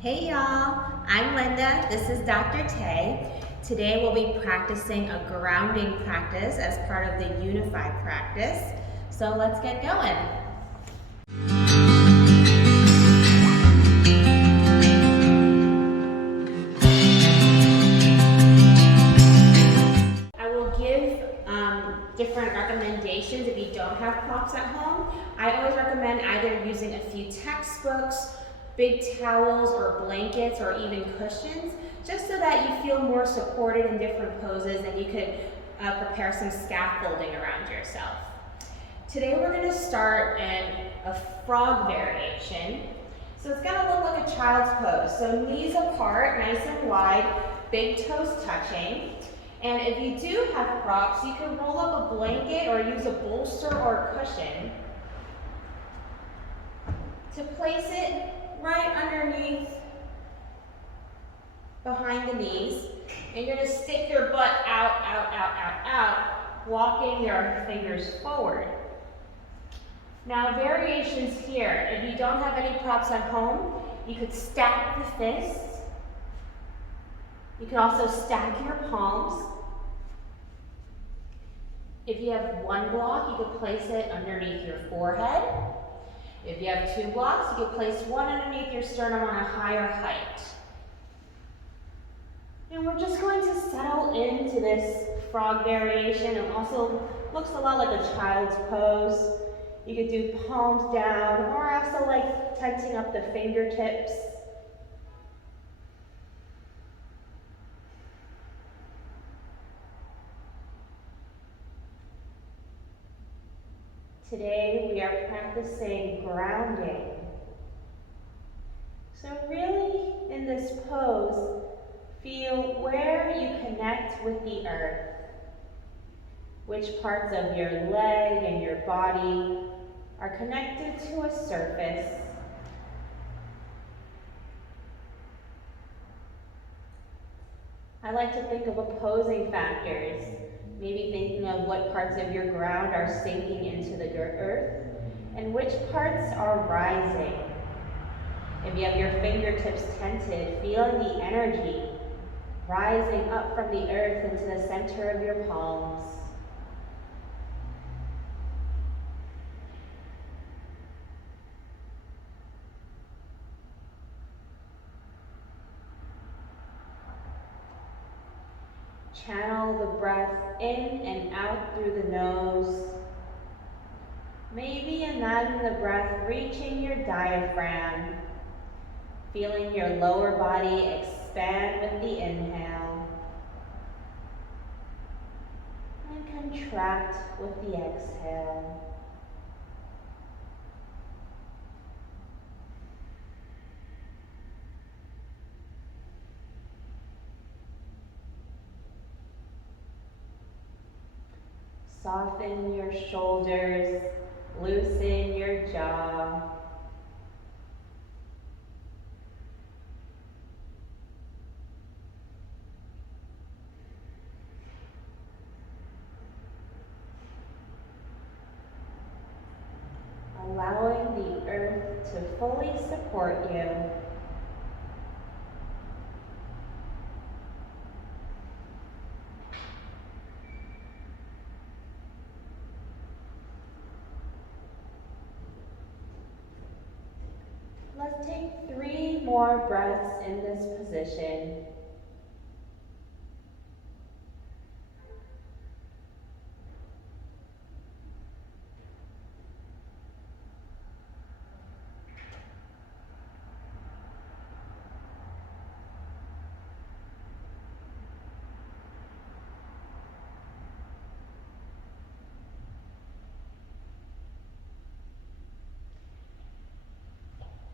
Hey y'all, I'm Linda, this is Dr. Tay. Today we'll be practicing a grounding practice as part of the Unify Practice. So let's get going. I will give different recommendations if you don't have props at home. I always recommend either using a few textbooks, big towels or blankets or even cushions, just so that you feel more supported in different poses and you could prepare some scaffolding around yourself. Today we're going to start in a frog variation. So it's going to look like a child's pose. So knees apart, nice and wide, big toes touching. And if you do have props, you can roll up a blanket or use a bolster or a cushion to place it right underneath behind the knees. And you're going to stick your butt out, walking your fingers forward. Now variations here. If you don't have any props at home, you could stack the fists. You can also stack your palms. If you have one block, you could place it underneath your forehead. If you have two blocks, you could place one underneath your sternum on a higher height. And we're just going to settle into this frog variation. It also looks a lot like a child's pose. You could do palms down, or I also like tensing up the fingertips. Today we are practicing grounding. So really, in this pose, feel where you connect with the earth. Which parts of your leg and your body are connected to a surface. I like to think of opposing factors. Maybe thinking of what parts of your ground are sinking into the earth and which parts are rising. If you have your fingertips tented, feeling the energy rising up from the earth into the center of your palms. Channel the breath in and out through the nose. Maybe imagine the breath reaching your diaphragm, feeling your lower body expand with the inhale and contract with the exhale. Soften your shoulders, loosen your jaw. Allowing the earth to fully support you. Let's take 3 more breaths in this position.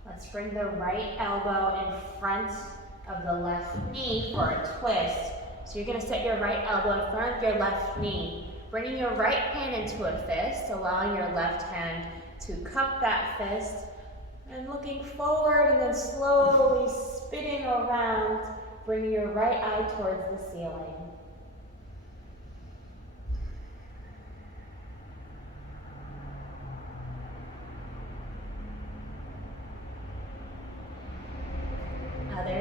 Let's bring the right elbow in front of the left knee for a twist. So you're going to set your right elbow in front of your left knee, bringing your right hand into a fist, allowing your left hand to cup that fist, and looking forward and then slowly spinning around, bringing your right eye towards the ceiling.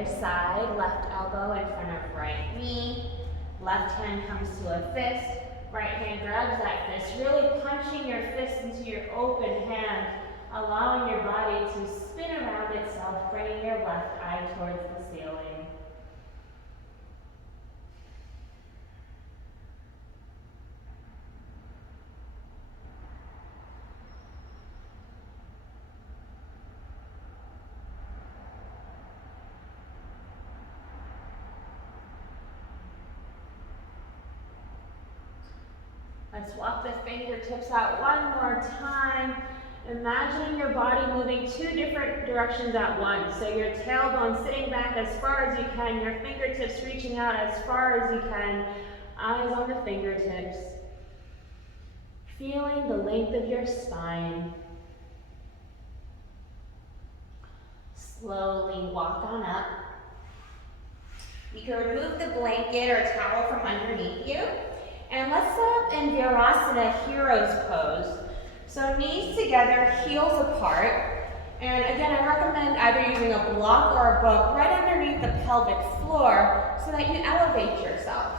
other side. Left elbow in front of right knee. Left hand comes to a fist. Right hand grabs that fist, really punching your fist into your open hand, allowing your body to spin around itself, bringing your left eye towards the ceiling. Let's walk the fingertips out one more time. Imagining your body moving 2 different directions at once. So your tailbone sitting back as far as you can, your fingertips reaching out as far as you can, eyes on the fingertips. Feeling the length of your spine. Slowly walk on up. You can remove the blanket or towel from underneath you. And let's set up in Virasana Hero's Pose. So knees together, heels apart. And again, I recommend either using a block or a book right underneath the pelvic floor so that you elevate yourself.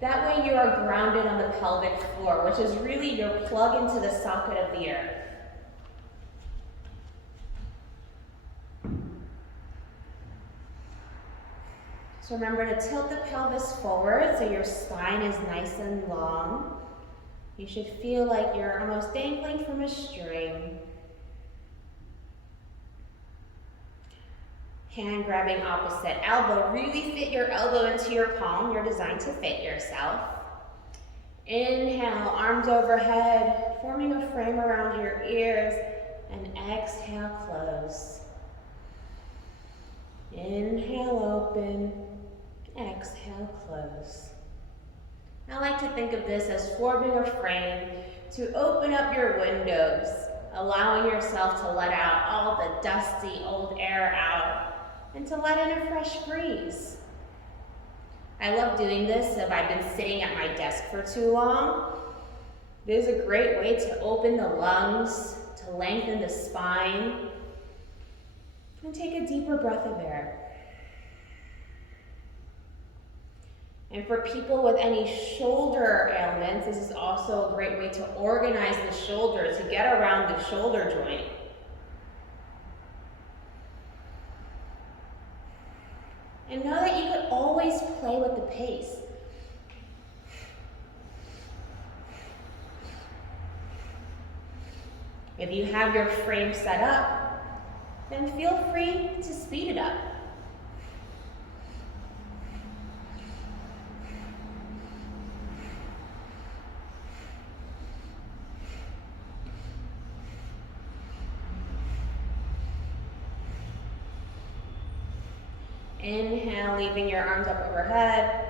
That way you are grounded on the pelvic floor, which is really your plug into the socket of the earth. So remember to tilt the pelvis forward so your spine is nice and long. You should feel like you're almost dangling from a string. Hand grabbing opposite elbow. Really fit your elbow into your palm. You're designed to fit yourself. Inhale, arms overhead, forming a frame around your ears. And exhale, close. Inhale, open. Exhale, close. I like to think of this as forming a frame to open up your windows, allowing yourself to let out all the dusty old air out and to let in a fresh breeze. I love doing this if I've been sitting at my desk for too long. This is a great way to open the lungs, to lengthen the spine, and take a deeper breath of air. And for people with any shoulder ailments, this is also a great way to organize the shoulder, to get around the shoulder joint. And know that you could always play with the pace. If you have your frame set up, then feel free to speed it up. Inhale, leaving your arms up overhead.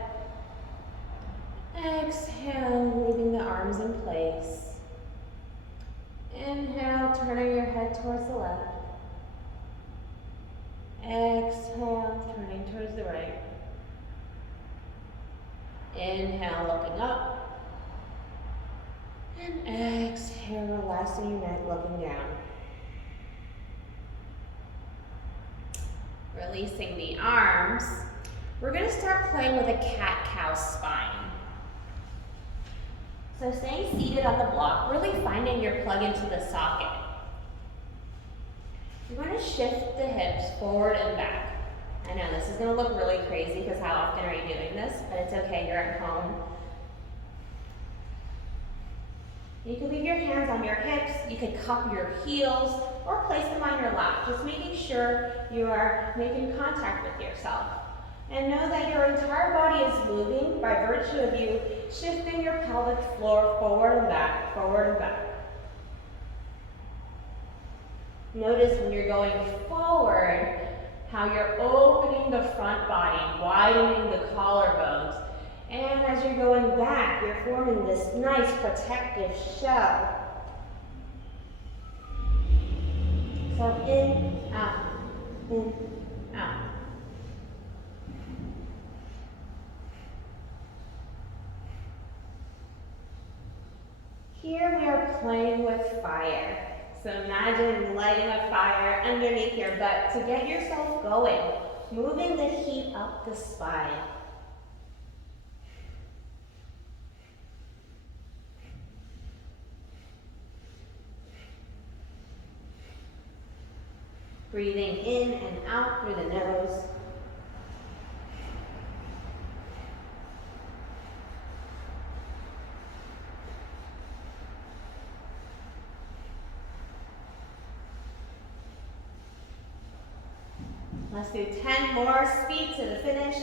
Exhale, leaving the arms in place. Inhale, turning your head towards the left. Exhale, turning towards the right. Inhale, looking up. And exhale, relaxing your neck, looking down. Releasing the arms, we're going to start playing with a cat-cow spine. So staying seated on the block, really finding your plug into the socket. You're going to shift the hips forward and back. I know this is going to look really crazy because how often are you doing this? But it's okay, you're at home. You can leave your hands on your hips, you could cup your heels, or place them on your lap, just making sure you are making contact with yourself. And know that your entire body is moving by virtue of you shifting your pelvic floor forward and back, forward and back. Notice when you're going forward, how you're opening the front body, widening the collarbones. And as you're going back, you're forming this nice protective shell. So in, out, in, out. Here we are playing with fire. So imagine lighting a fire underneath your butt to get yourself going. moving the heat up the spine. Breathing in and out through the nose. Let's do 10 more, speed to the finish.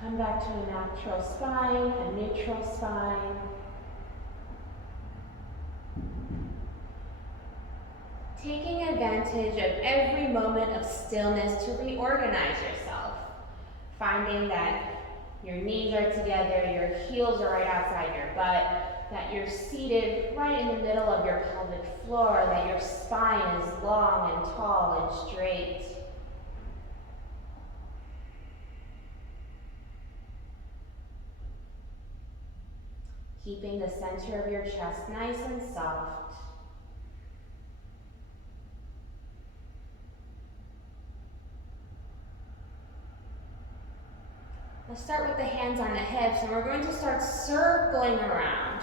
Come back to a natural spine, a neutral spine. Taking advantage of every moment of stillness to reorganize yourself. Finding that your knees are together, your heels are right outside your butt, that you're seated right in the middle of your pelvic floor, that your spine is long and tall and straight. Keeping the center of your chest nice and soft. Let's start with the hands on the hips, and we're going to start circling around.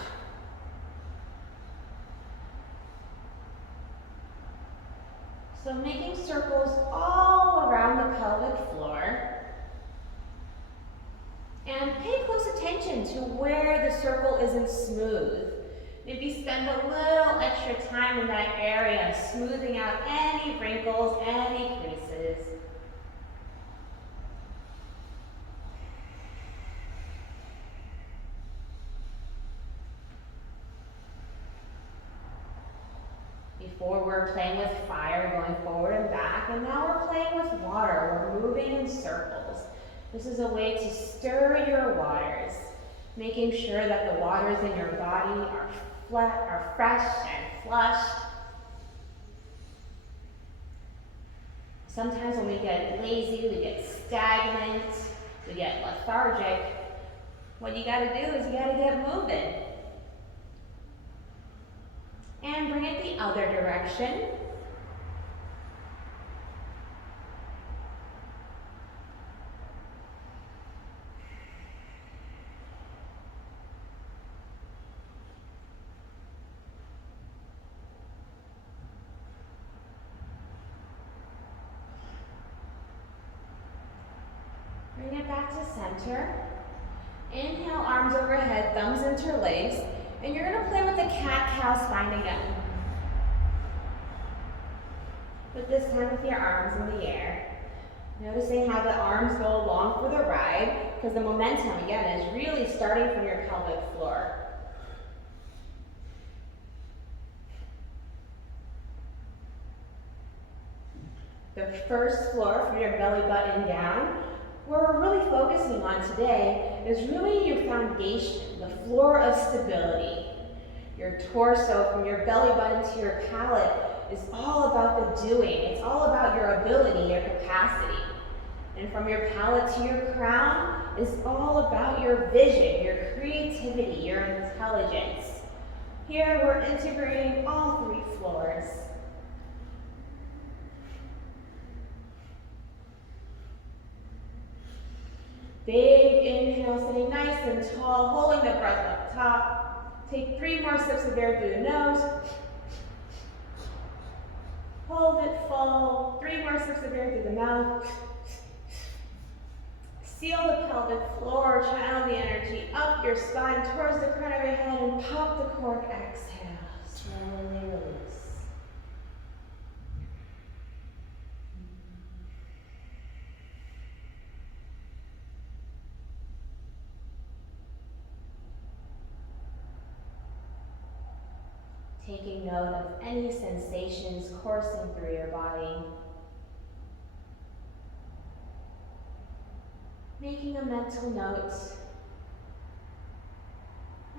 So making circles all around the pelvic floor. And pay close attention to where the circle isn't smooth. Maybe spend a little extra time in that area, smoothing out any wrinkles, any creases. Before we're playing with fire, going forward and back, and now we're playing with water. We're moving in circles. This is a way to stir your waters, making sure that the waters in your body are fresh and flushed. Sometimes when we get lazy, we get stagnant, we get lethargic. What you gotta do is you gotta get moving. And bring it the other direction. Bring it back to center. Inhale, arms overhead, thumbs interlaced. And you're going to play with the cat-cow spine again. But this time with your arms in the air. Noticing how the arms go along for the ride, because the momentum, again, is really starting from your pelvic floor. The first floor for your belly button down, what we're really focusing on today is really your foundation, the floor of stability. Your torso from your belly button to your palate is all about the doing. It's all about your ability, your capacity. And from your palate to your crown is all about your vision, your creativity, your intelligence. Here we're integrating all three floors. Big inhale, sitting nice and tall, holding the breath up top. Take 3 more sips of air through the nose. Hold it full. 3 more sips of air through the mouth. Seal the pelvic floor, channel the energy up your spine towards the crown of your head and pop the cork. Exhale, slowly release. Taking note of any sensations coursing through your body. Making a mental note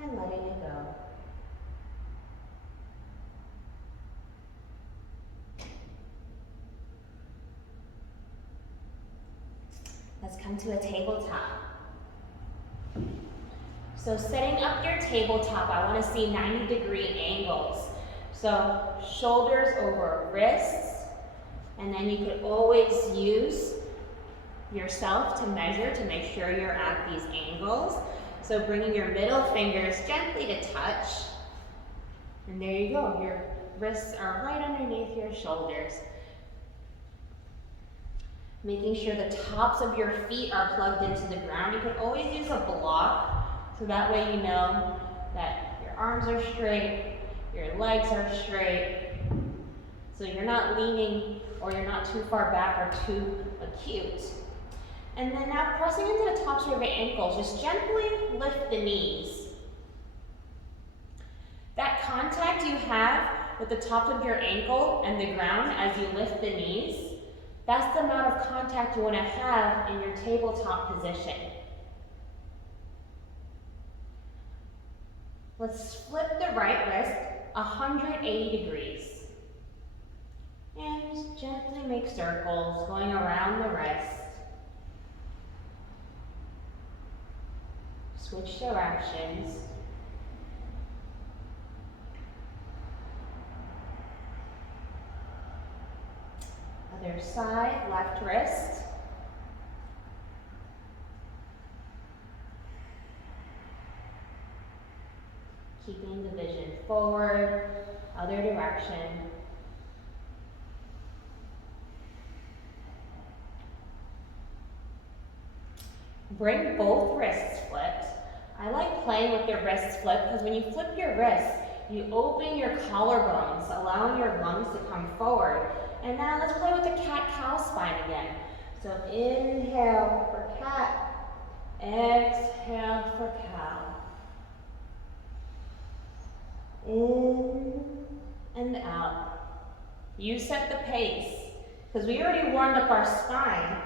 and letting it go. Let's come to a tabletop. So setting up your tabletop, I want to see 90-degree angles. So shoulders over wrists, and then you could always use yourself to measure to make sure you're at these angles. So bringing your middle fingers gently to touch, and there you go. Your wrists are right underneath your shoulders. Making sure the tops of your feet are plugged into the ground. You can always use a block, so that way you know that your arms are straight, your legs are straight, so you're not leaning or you're not too far back or too acute. And then now pressing into the tops of your ankles, just gently lift the knees. That contact you have with the top of your ankle and the ground as you lift the knees, that's the amount of contact you want to have in your tabletop position. Let's flip the right wrist 180 degrees. And gently make circles going around the wrist. Switch directions. Other side, left wrist. Keeping the vision forward, other direction. Bring both wrists flipped. I like playing with the wrists flipped because when you flip your wrists, you open your collarbones, allowing your lungs to come forward. And now let's play with the cat-cow spine again. So inhale for cat, exhale for cow. In and out. You set the pace, because we already warmed up our spine.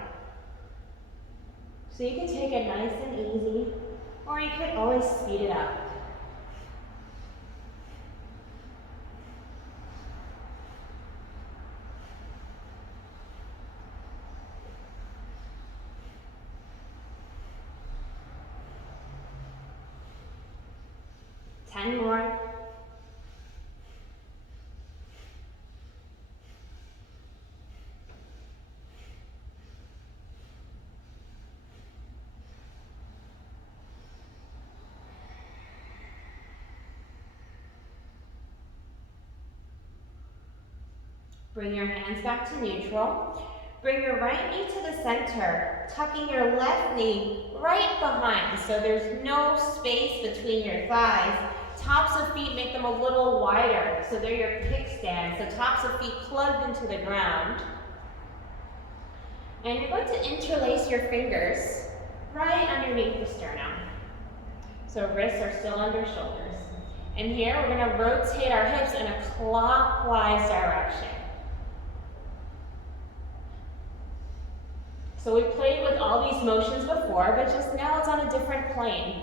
So you can take it nice and easy, or you could always speed it up. Ten more. Bring your hands back to neutral. Bring your right knee to the center, tucking your left knee right behind so there's no space between your thighs. Tops of feet, make them a little wider so they're your kickstand. So tops of feet plugged into the ground. And you're going to interlace your fingers right underneath the sternum. So wrists are still under shoulders. And here we're going to rotate our hips in a clockwise direction. So we played with all these motions before, but just now it's on a different plane.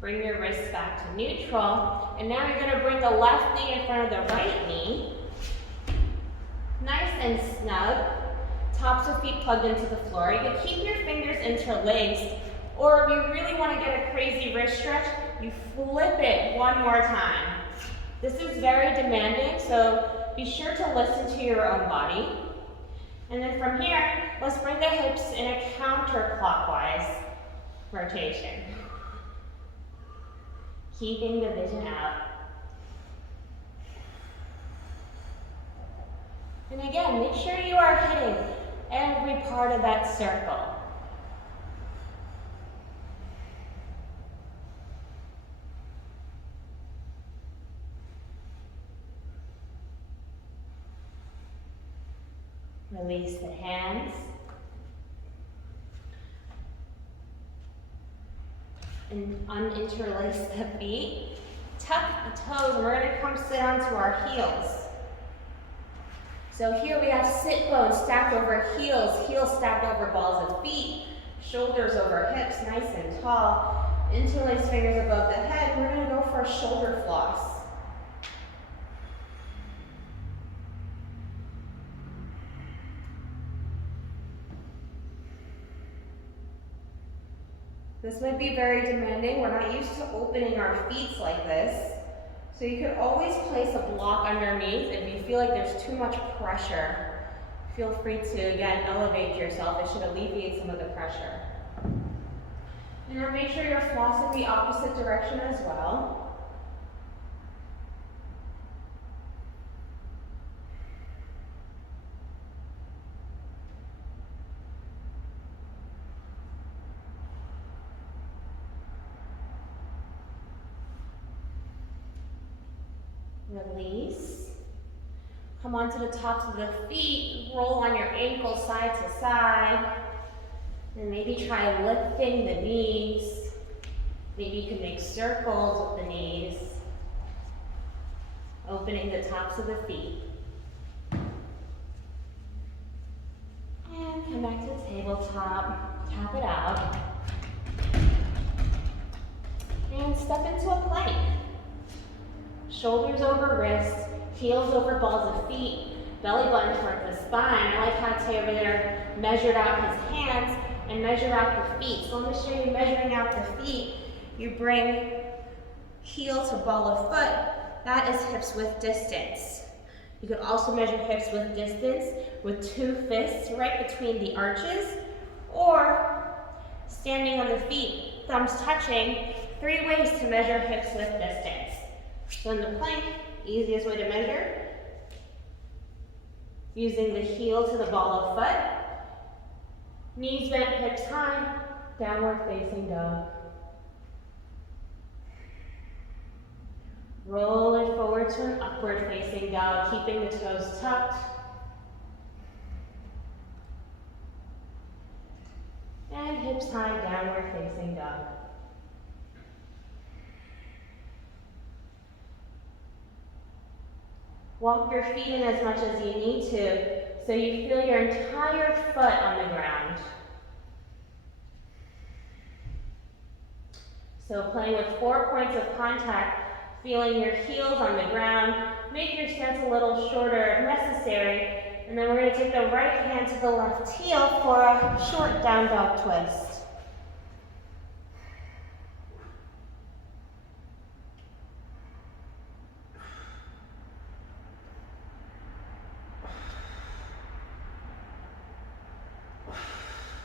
Bring your wrists back to neutral, and now you're going to bring the left knee in front of the right knee. Nice and snug, tops of feet plugged into the floor. You can keep your fingers interlaced, or if you really want to get a crazy wrist stretch, you flip it one more time. This is very demanding, so be sure to listen to your own body. And then from here, let's bring the hips in a counterclockwise rotation. Keeping the vision out. And again, make sure you are hitting every part of that circle. Release the hands. And uninterlace the feet. Tuck the toes, and we're going to come sit onto our heels. So here we have sit bones stacked over heels, heels stacked over balls of feet. Shoulders over hips, nice and tall. Interlace fingers above the head. We're going to go for a shoulder floss. This might be very demanding. We're not used to opening our feet like this. So you could always place a block underneath if you feel like there's too much pressure. Feel free to, again, elevate yourself. It should alleviate some of the pressure. And now make sure you're flossing the opposite direction as well. Release. Come onto the tops of the feet, roll on your ankles side to side, and maybe try lifting the knees. Maybe you can make circles with the knees, opening the tops of the feet. And come back to the tabletop, tap it out, and step into a plank. Shoulders over wrists, heels over balls of feet, belly button towards the spine. I like how Tay over there measured out his hands and measured out the feet. So let me show you measuring out the feet. You bring heel to ball of foot. That is hips width distance. You could also measure hips width distance with two fists right between the arches, or standing on the feet, thumbs touching. 3 ways to measure hips width distance. So in the plank, easiest way to measure, using the heel to the ball of foot, knees bent, hips high, downward facing dog. Roll it forward to an upward facing dog, keeping the toes tucked. And hips high, downward facing dog. Walk your feet in as much as you need to, so you feel your entire foot on the ground. So playing with 4 points of contact, feeling your heels on the ground. Make your stance a little shorter if necessary, and then we're going to take the right hand to the left heel for a short down dog twist.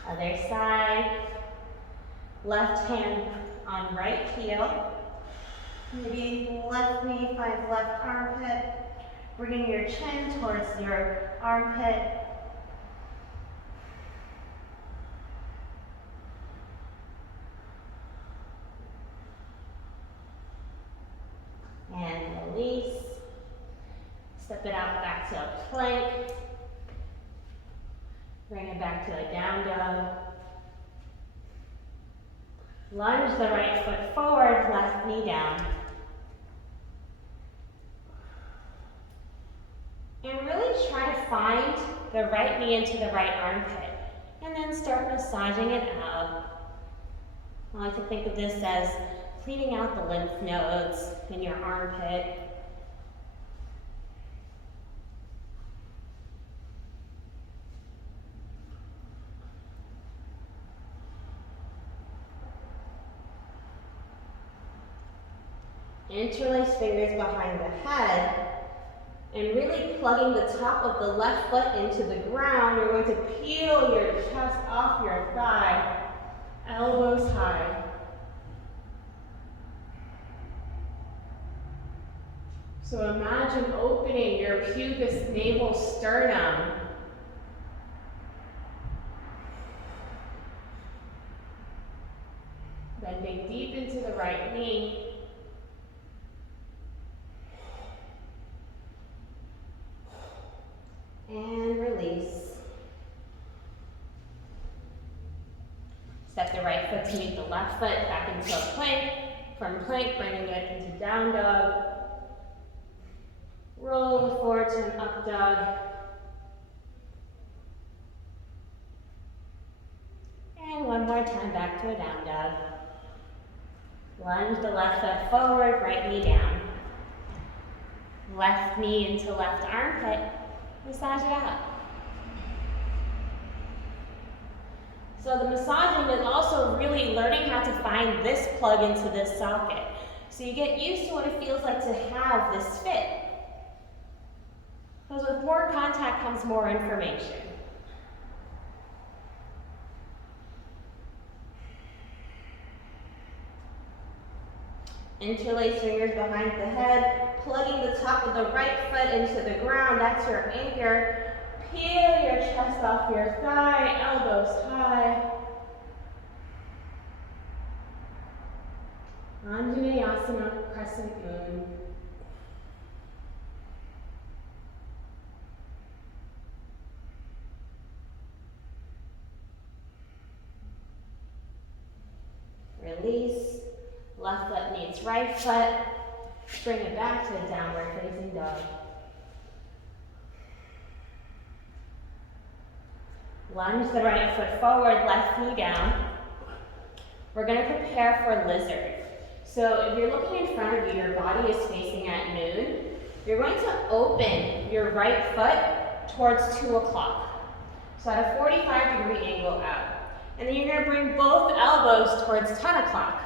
Other side, left hand on right heel. Maybe left knee finds left armpit, bringing your chin towards your armpit. And release. Step it out back to a plank. Bring it back to a down dog. Lunge the right foot forward, left knee down. And really try to find the right knee into the right armpit. And then start massaging it out. I like to think of this as cleaning out the lymph nodes in your armpit. Interlace fingers behind the head, and really plugging the top of the left foot into the ground. You're going to peel your chest off your thigh, elbows high. So imagine opening your pubis navel sternum. Bending deep into the right knee. And release. Step the right foot to meet the left foot back into a plank. From plank, bringing it into down dog. Roll forward to an up dog. And one more back to a down dog. Lunge the left foot forward, right knee down. Left knee into left armpit. Massage it out. So the massaging is also really learning how to find this plug into this socket. So you get used to what it feels like to have this fit. Because with more contact comes more information. Interlace fingers behind the head, plugging the top of the right foot into the ground. That's your anchor. Peel your chest off your thigh, elbows high. Anjaneyasana, crescent moon. Release. Left foot meets right foot. Bring it back to a downward facing dog. Lunge the right foot forward, left knee down. We're going to prepare for lizard. So if you're looking in front of you, your body is facing at noon. You're going to open your right foot towards 2 o'clock. So at a 45-degree angle out. And then you're going to bring both elbows towards 10 o'clock.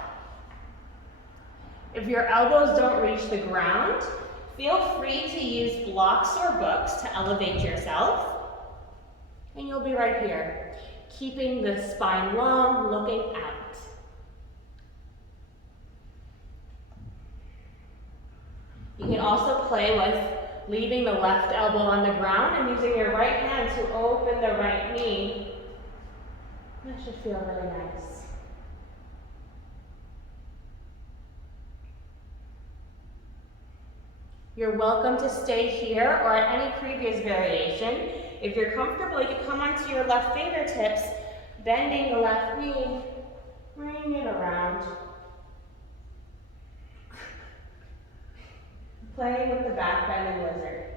If your elbows don't reach the ground, feel free to use blocks or books to elevate yourself. And you'll be right here, keeping the spine long, looking out. You can also play with leaving the left elbow on the ground and using your right hand to open the right knee. That should feel really nice. You're welcome to stay here or at any previous variation. If you're comfortable, you can come onto your left fingertips, bending the left knee, bring it around. Playing with the back bending lizard.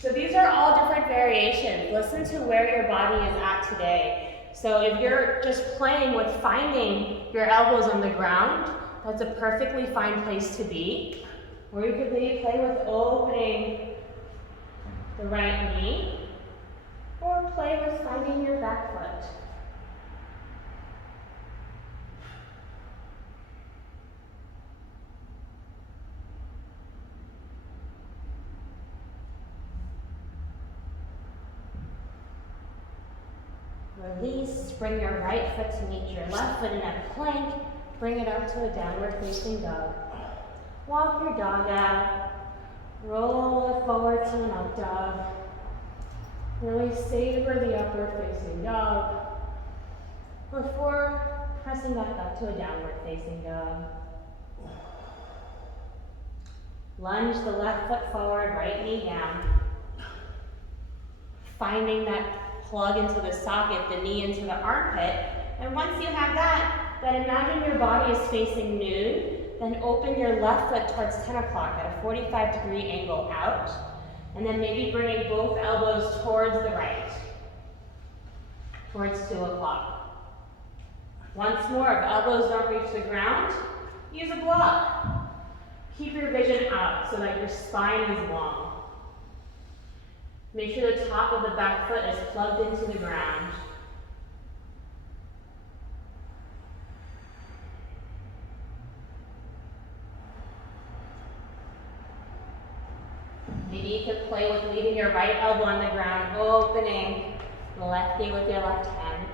So these are all different variations. Listen to where your body is at today. So if you're just playing with finding your elbows on the ground, that's a perfectly fine place to be. Or you could maybe play with opening the right knee, or play with finding your back foot. Release, bring your right foot to meet your left foot in a plank, bring it up to a downward facing dog. Walk your dog out, roll it forward to an up dog. Really savor the upward facing dog before pressing back up to a downward facing dog. Lunge the left foot forward, right knee down. Finding that plug into the socket, the knee into the armpit. And once you have that, then imagine your body is facing noon. Then open your left foot towards 10 o'clock at a 45-degree angle out. And then maybe bringing both elbows towards the right, towards 2 o'clock. Once more, if elbows don't reach the ground, use a block. Keep your vision out so that your spine is long. Make sure the top of the back foot is plugged into the ground. Maybe you could play with leaving your right elbow on the ground, opening the left knee with your left hand.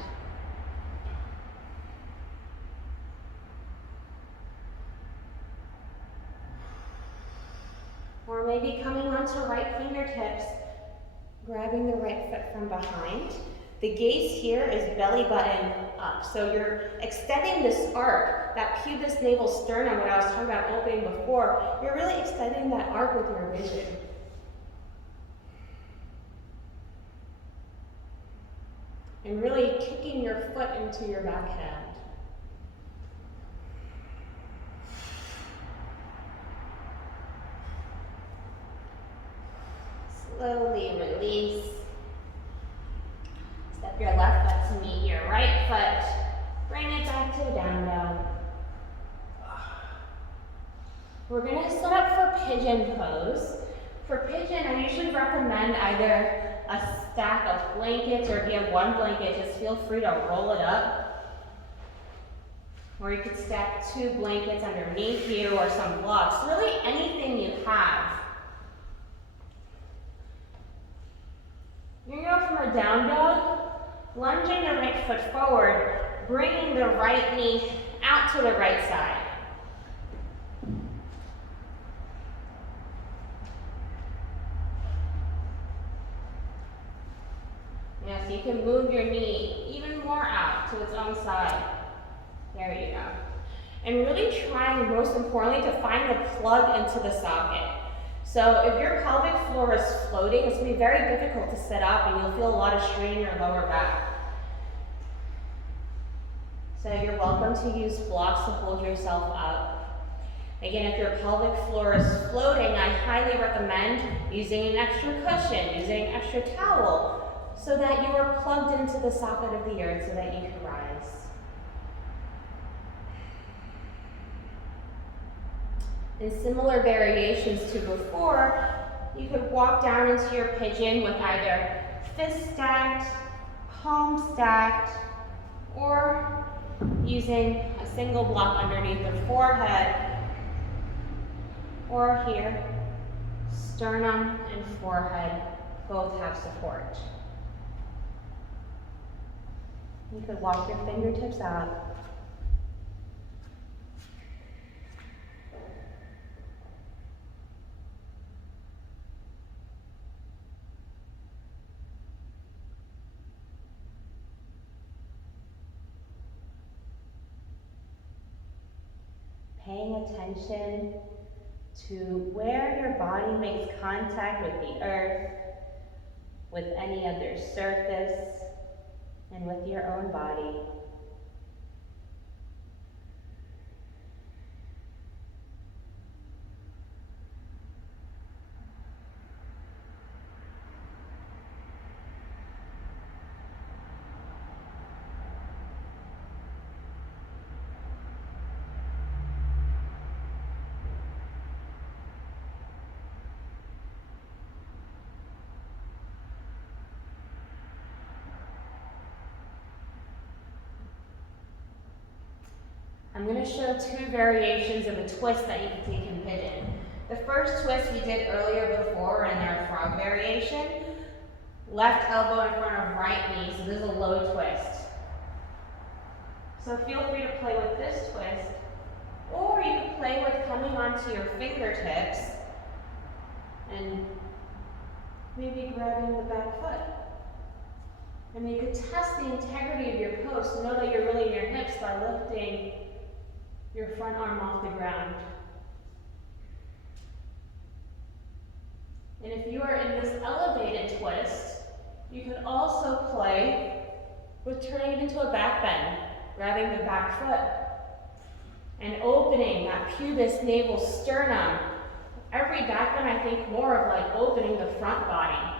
Or maybe coming onto right fingertips, grabbing the right foot from behind. The gaze here is belly button up. So you're extending this arc, that pubis navel sternum that I was talking about opening before. You're really extending that arc with your vision. And really kicking your foot into your back hand. Slowly release. Step your left foot to meet your right foot. We're going to set up for pigeon pose. For pigeon, I usually recommend either a stack of blankets, or if you have one blanket, just feel free to roll it up. Or you could stack 2 blankets underneath you or some blocks, really anything you have. You're going to go from a down dog, lunging the right foot forward, bringing the right knee out to the right side. Yeah, so you can move your knee even more out to its own side. There you go. And really trying, most importantly, to find the plug into the socket. So if your pelvic floor is floating, it's going to be very difficult to sit up and you'll feel a lot of strain in your lower back. So you're welcome to use blocks to hold yourself up. Again, if your pelvic floor is floating, I highly recommend using an extra cushion, using an extra towel, so that you are plugged into the socket of the earth so that you can rise. In similar variations to before, you could walk down into your pigeon with either fist stacked, palm stacked, or using a single block underneath the forehead, or here, sternum and forehead both have support. You could walk your fingertips out. Paying attention to where your body makes contact with the earth, with any other surface, and with your own body. I'm going to show 2 variations of a twist that you can take in pigeon. The first twist we did earlier before in our frog variation, left elbow in front of right knee, so this is a low twist. So feel free to play with this twist, or you can play with coming onto your fingertips and maybe grabbing the back foot. And you could test the integrity of your pose to know that you're really in your hips by lifting your front arm off the ground. And if you are in this elevated twist, you could also play with turning it into a back bend, grabbing the back foot, and opening that pubis, navel, sternum. Every back bend, I think more of like opening the front body.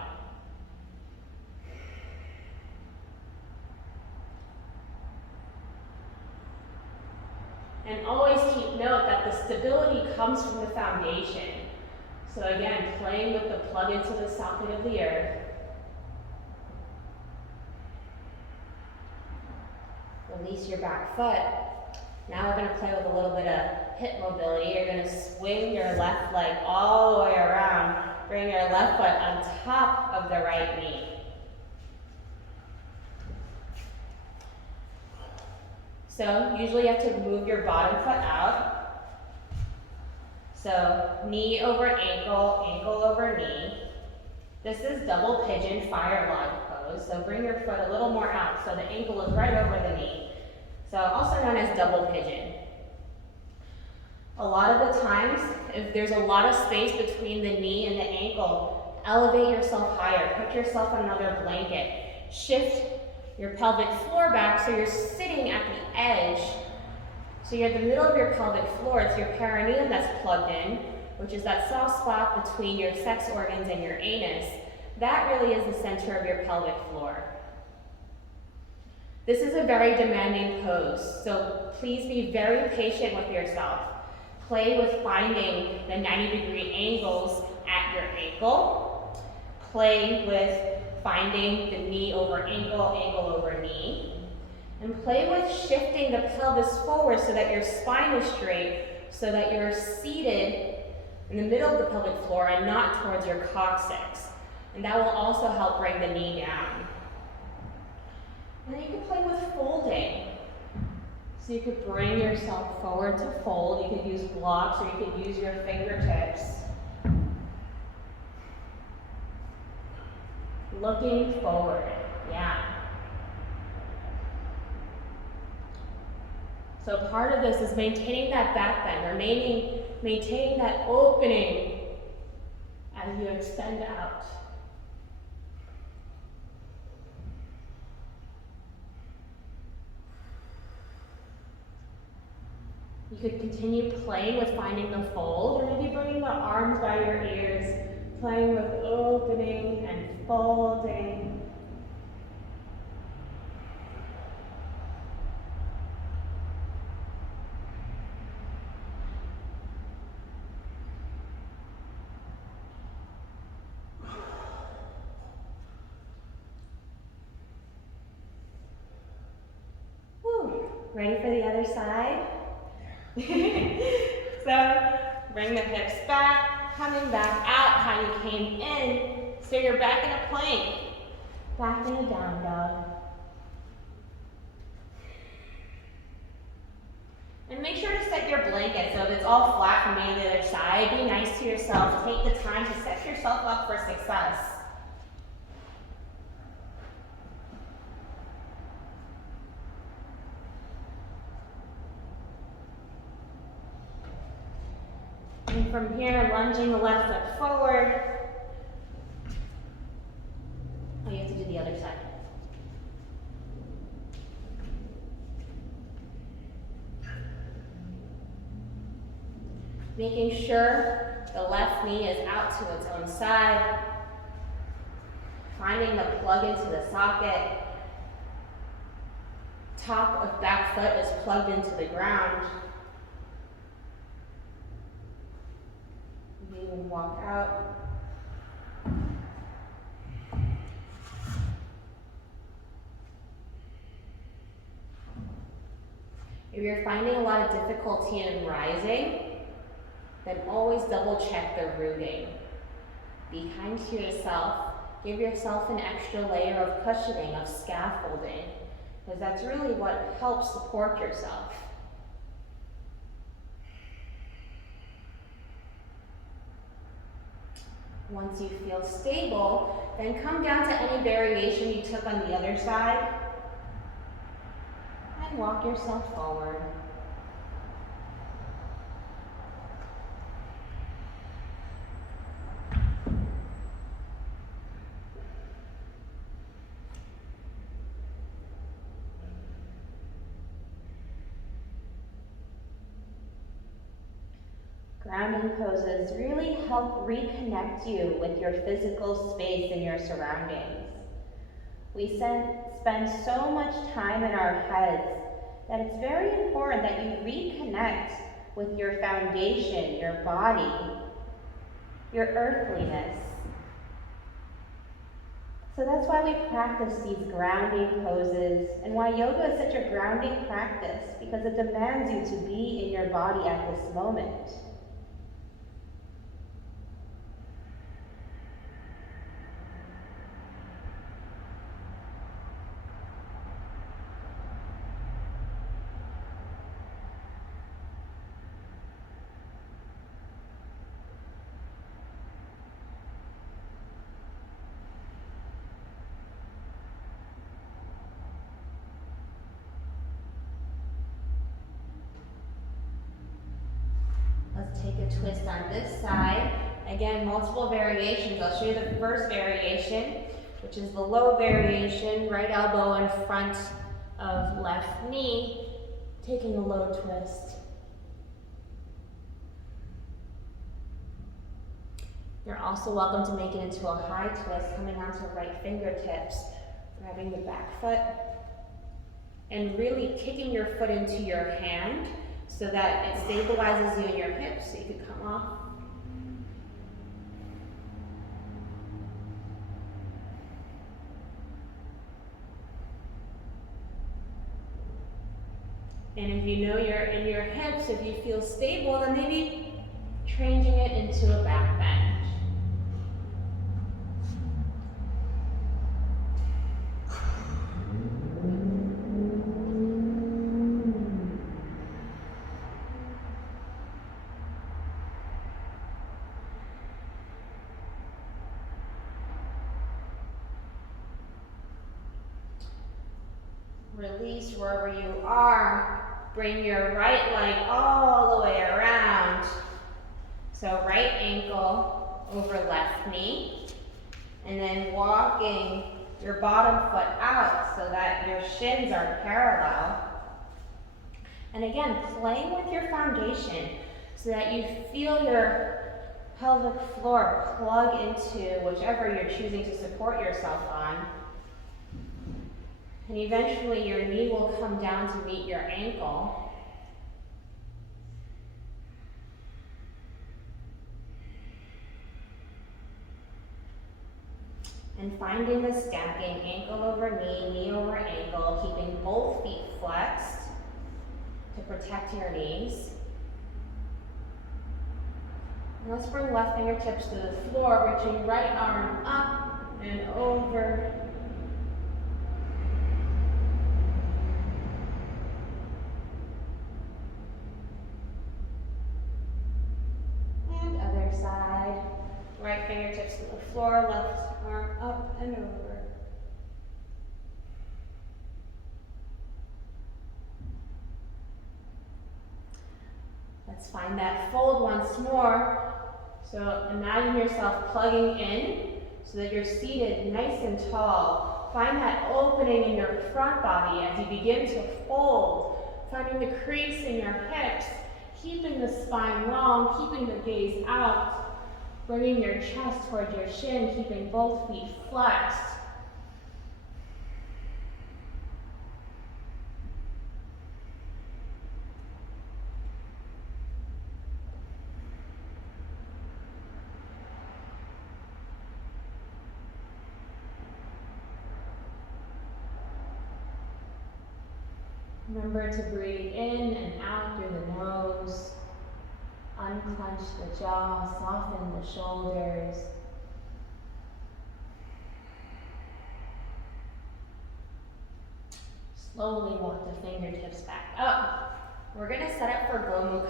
And always keep note that the stability comes from the foundation. So again, playing with the plug into the socket of the earth. Release your back foot. Now we're going to play with a little bit of hip mobility. You're going to swing your left leg all the way around. Bring your left foot on top of the right knee. So usually you have to move your bottom foot out. So knee over ankle, ankle over knee. This is double pigeon fire log pose. So bring your foot a little more out so the ankle is right over the knee. So also known as double pigeon. A lot of the times, if there's a lot of space between the knee and the ankle, elevate yourself higher. Put yourself on another blanket. Shift your pelvic floor back so you're sitting at the edge. So you're at the middle of your pelvic floor. It's your perineum that's plugged in, which is that soft spot between your sex organs and your anus. That really is the center of your pelvic floor. This is a very demanding pose, so please be very patient with yourself. Play with finding the 90-degree angles at your ankle. Play with finding the knee over ankle, ankle over knee. And play with shifting the pelvis forward so that your spine is straight, so that you're seated in the middle of the pelvic floor and not towards your coccyx. And that will also help bring the knee down. And then you can play with folding. So you could bring yourself forward to fold. You could use blocks or you could use your fingertips. Looking forward, yeah. So part of this is maintaining that back bend, maintaining that opening as you extend out. You could continue playing with finding the fold, or maybe bringing the arms by your ears, playing with opening and folding. Whew. Ready for the other side? So bring the hips back, coming back out how you came in. So you're back in a plank, back in a down dog. And make sure to set your blanket so if it's all flat from being on the other side, be nice to yourself. Take the time to set yourself up for success. And from here, lunging the left foot forward. Oh, you have to do the other side. Making sure the left knee is out to its own side. Finding the plug into the socket. Top of back foot is plugged into the ground. Even walk out. If you're finding a lot of difficulty in rising, then always double check the rooting. Be kind to yourself. Give yourself an extra layer of cushioning, of scaffolding, because that's really what helps support yourself. Once you feel stable, then come down to any variation you took on the other side and walk yourself forward. Grounding poses really help reconnect you with your physical space and your surroundings. We spend so much time in our heads that it's very important that you reconnect with your foundation, your body, your earthliness. So that's why we practice these grounding poses and why yoga is such a grounding practice, because it demands you to be in your body at this moment. Let's take a twist on this side. Again, multiple variations. I'll show you the first variation, which is the low variation, right elbow in front of left knee, taking a low twist. You're also welcome to make it into a high twist, coming onto right fingertips, grabbing the back foot, and really kicking your foot into your hand so that it stabilizes you in your hips so you can come off. And if you know you're in your hips, if you feel stable, then maybe changing it into a back bend. Release wherever you are. Bring your right leg all the way around. So right ankle over left knee. And then walking your bottom foot out so that your shins are parallel. And again, playing with your foundation so that you feel your pelvic floor plug into whichever you're choosing to support yourself on. And eventually your knee will come down to meet your ankle. And finding the stacking, ankle over knee, knee over ankle, keeping both feet flexed to protect your knees. And let's bring left fingertips to the floor, reaching right arm up and over. And other side. Right fingertips to the floor, left arm up and over. Let's find that fold once more. So imagine yourself plugging in so that you're seated nice and tall. Find that opening in your front body as you begin to fold, finding the crease in your hips, keeping the spine long, keeping the gaze out. Bringing your chest towards your shin, keeping both feet flexed. Remember to breathe in and out through the nose. Unclench the jaw, soften the shoulders. Slowly walk the fingertips back up. We're going to set up for gomu.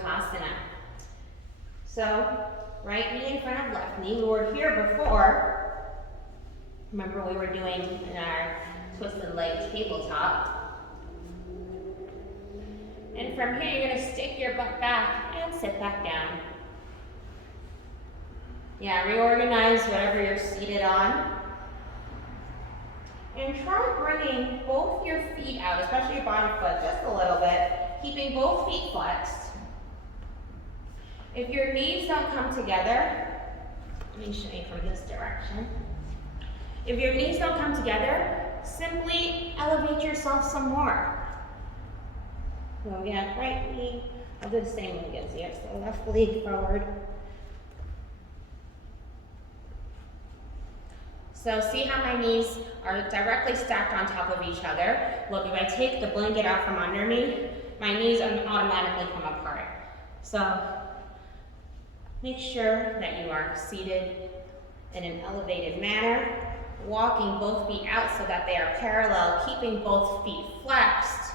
So, right knee in front of left knee. We were here before. Remember we were doing in our twisted leg tabletop. And from here, you're going to stick your butt back and sit back down. Yeah, reorganize whatever you're seated on. And try bringing both your feet out, especially your bottom foot, just a little bit, keeping both feet flexed. If your knees don't come together, let me show you from this direction. If your knees don't come together, simply elevate yourself some more. So again, right knee, I'll do the same one again here. So left leg forward. So see how my knees are directly stacked on top of each other. Look, if I take the blanket out from under me, my knees automatically come apart. So make sure that you are seated in an elevated manner, walking both feet out so that they are parallel, keeping both feet flexed.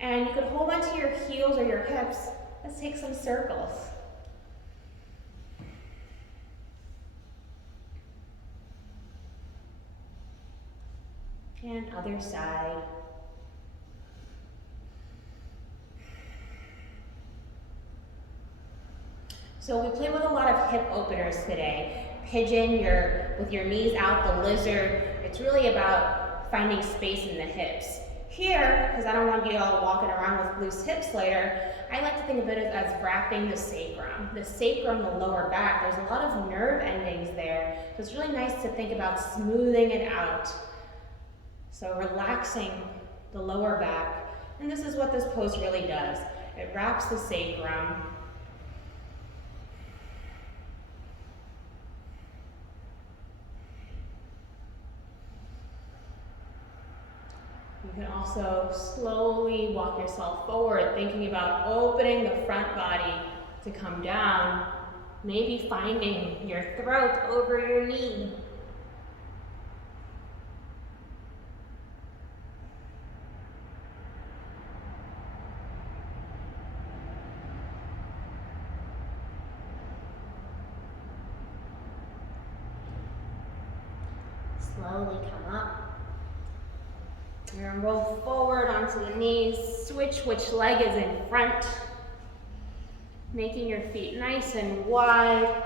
And you could hold onto your heels or your hips. Let's take some circles. And other side. So we played with a lot of hip openers today. Pigeon, with your knees out, the lizard. It's really about finding space in the hips. Here, because I don't want you all walking around with loose hips later, I like to think of it as wrapping the sacrum. The sacrum, the lower back, there's a lot of nerve endings there. So it's really nice to think about smoothing it out. So relaxing the lower back. And this is what this pose really does. It wraps the sacrum. You can also slowly walk yourself forward, thinking about opening the front body to come down, maybe finding your throat over your knee. Slowly come up. You're going to roll forward onto the knees, switch which leg is in front, making your feet nice and wide,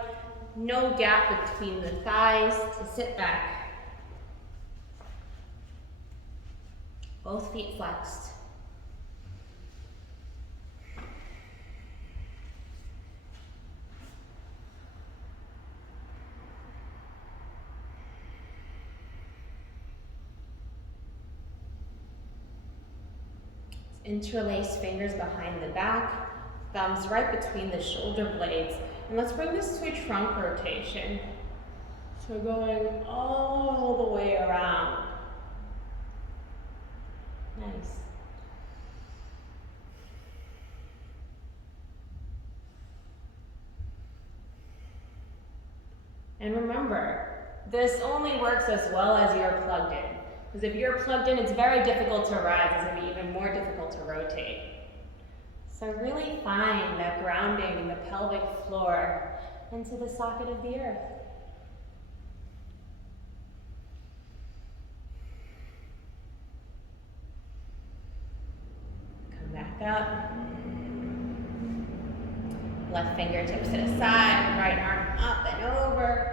no gap between the thighs to sit back. Both feet flexed. Interlace fingers behind the back, thumbs right between the shoulder blades. And let's bring this to a trunk rotation. So going all the way around. Nice. And remember, this only works as well as you're plugged in. Because if you're plugged in, it's very difficult to rise. It's going to be even more difficult to rotate. So really find that grounding in the pelvic floor into the socket of the earth. Come back up. Left fingertips to the side, right arm up and over.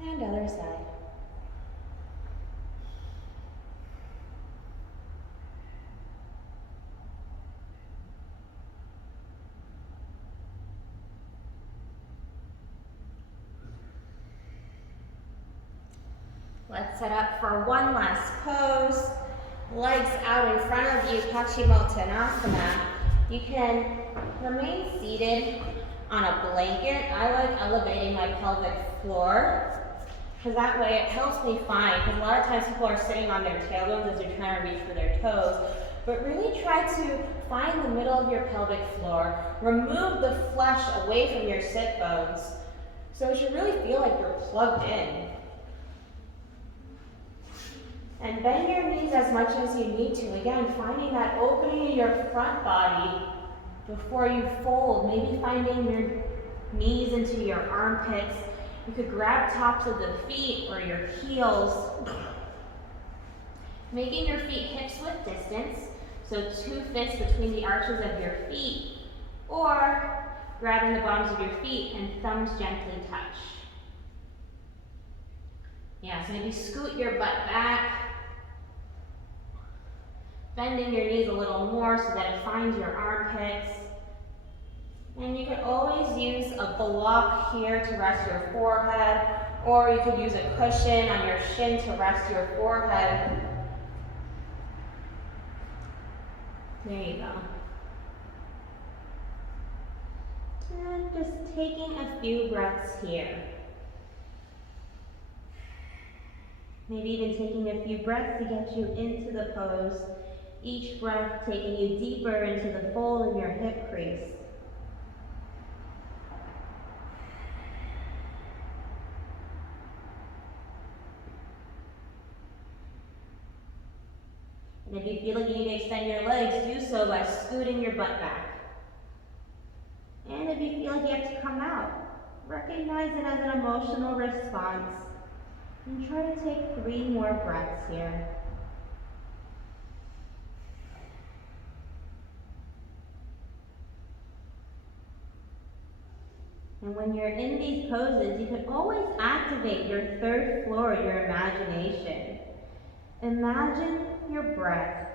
And other side. Let's set up for one last pose. Legs out in front of you, Paschimottanasana. You can remain seated on a blanket. I like elevating my pelvic floor, because that way it helps me find, because a lot of times people are sitting on their tailbones as they're trying to reach for their toes, but really try to find the middle of your pelvic floor, remove the flesh away from your sit bones, so you should really feel like you're plugged in. And bend your knees as much as you need to. Again, finding that opening in your front body before you fold, maybe finding your knees into your armpits. You could grab tops of the feet or your heels. Making your feet hips width distance, so 2 fists between the arches of your feet, or grabbing the bottoms of your feet and thumbs gently touch. Yeah, so maybe scoot your butt back, bending your knees a little more so that it finds your armpits. And you could always use a block here to rest your forehead, or you could use a cushion on your shin to rest your forehead. There you go. And just taking a few breaths here. Maybe even taking a few breaths to get you into the pose. Each breath taking you deeper into the fold in your hip crease. And if you feel like you need to extend your legs, do so by scooting your butt back. And if you feel like you have to come out, recognize it as an emotional response. And try to take 3 more breaths here. And when you're in these poses, you can always activate your 3rd floor, your imagination. Imagine your breath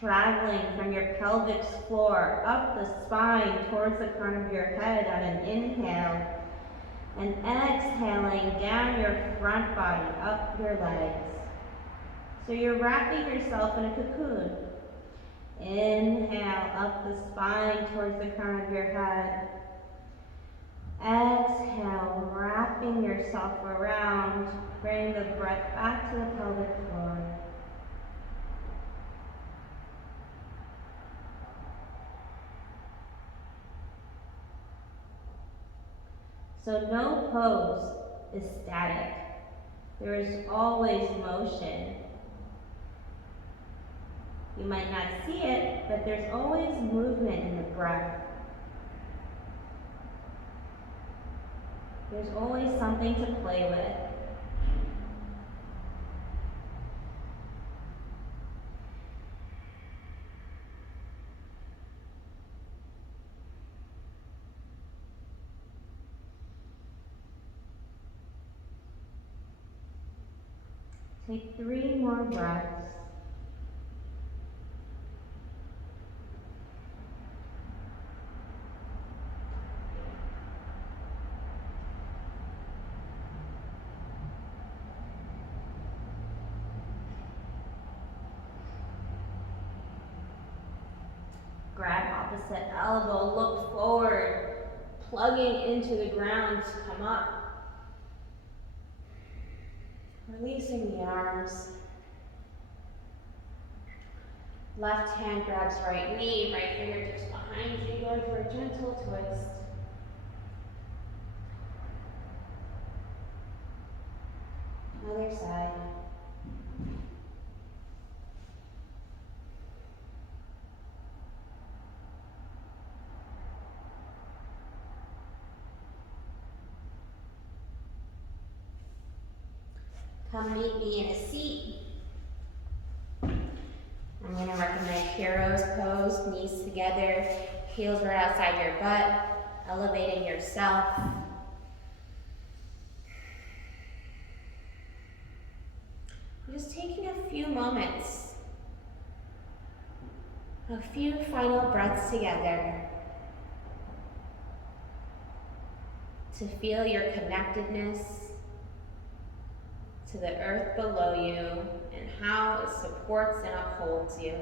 traveling from your pelvic floor up the spine towards the crown of your head on an inhale, and exhaling down your front body, up your legs. So you're wrapping yourself in a cocoon. Inhale up the spine towards the crown of your head. Exhale, wrapping yourself around. Bring the breath back to the pelvic floor. So no pose is static. There is always motion. You might not see it, but there's always movement in the breath. There's always something to play with. Take 3 more breaths. Grab opposite elbow, look forward, plugging into the ground to come up. Releasing the arms. Left hand grabs right knee, right fingertips behind you, going for a gentle twist. Other side. Come meet me in a seat. I'm going to recommend hero's pose, knees together, heels right outside your butt, elevating yourself. Just taking a few moments, a few final breaths together to feel your connectedness to the earth below you and how it supports and upholds you.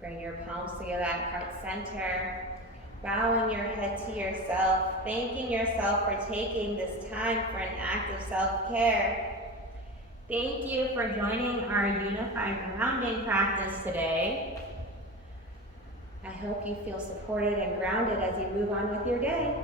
Bring your palms together at heart center, bowing your head to yourself, thanking yourself for taking this time for an act of self-care. Thank you for joining our Unify grounding practice today. I hope you feel supported and grounded as you move on with your day.